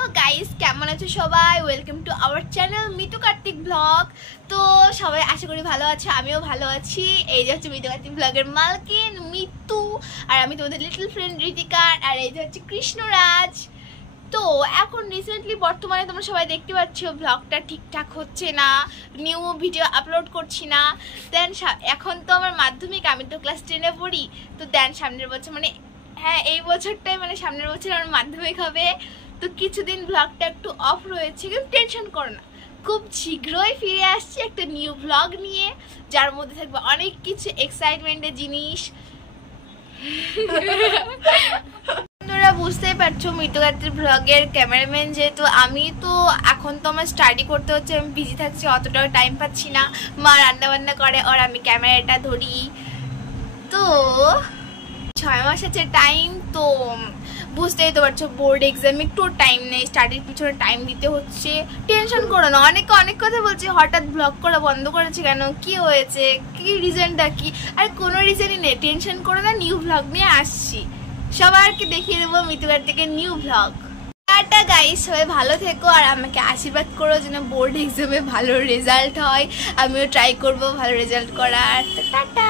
তো গাইস কেমন আছো সবাই, welcome to our channel Mitu Kartik blog. তো সবাই আশা করি ভালো আছো, আমিও ভালো আছি। এই যে হচ্ছে মিতু কার্তিক ব্লগের মালকিন মিতু, আর আমি তোমাদের লিটল ফ্রেন্ড ঋতিকা, আর এই যে হচ্ছে কৃষ্ণরাজ। তো এখন রিসেন্টলি বর্তমানে তোমরা সবাই দেখতে পাচ্ছ ব্লগটা ঠিকঠাক হচ্ছে না, নিউ ভিডিও আপলোড করছি না। দেন এখন তো আমার মাধ্যমিক, আমি তো ক্লাস 10-এ পড়ি। তো দেন সামনের বছর মানে হ্যাঁ এই বছরটাই মানে সামনের বছর আমার মাধ্যমিক হবে। তো কিছুদিন ব্লগটা একটু অফ রয়েছে, কিন্তু টেনশন করো না, খুব শীঘ্রই ফিরে আসছি একটা নিউ ব্লগ নিয়ে, যার মধ্যে থাকবে অনেক কিছু এক্সাইটমেন্টের জিনিস। তোমরা বুঝতেই পারছো মিতু কার্তিক ব্লগের ক্যামেরাম্যান যেহেতু আমি, তো এখন তো আমার স্টাডি করতে হচ্ছে, আমি বিজি থাকছি, অতটাও টাইম পাচ্ছি না। মা রান্না বান্না করে আর আমি ক্যামেরাটা ধরি। তো 6 মাস আছে টাইম, তো বুঝতেই তো পারছো বোর্ড এক্সাম একটু টাইম নেই, স্টাডির পিছনে টাইম দিতে হচ্ছে। টেনশন করো না, অনেকে অনেক কথা বলছে হঠাৎ ব্লগ করা বন্ধ করেছে কেন, কি হয়েছে, কি রিজনটা কি? আর কোনো রিজনই নেই, টেনশন করো না, নিউ ব্লগ নিয়ে আসছি, সবাইকে দেখিয়ে দেবো মিতু কার্তিকের নিউ ব্লগ। টাটা গাইস, সবাই ভালো থেকো আর আমাকে আশীর্বাদ করো যেন বোর্ড এক্সামে ভালো রেজাল্ট হয়, আমিও ট্রাই করবো ভালো রেজাল্ট করার। তো টাটা।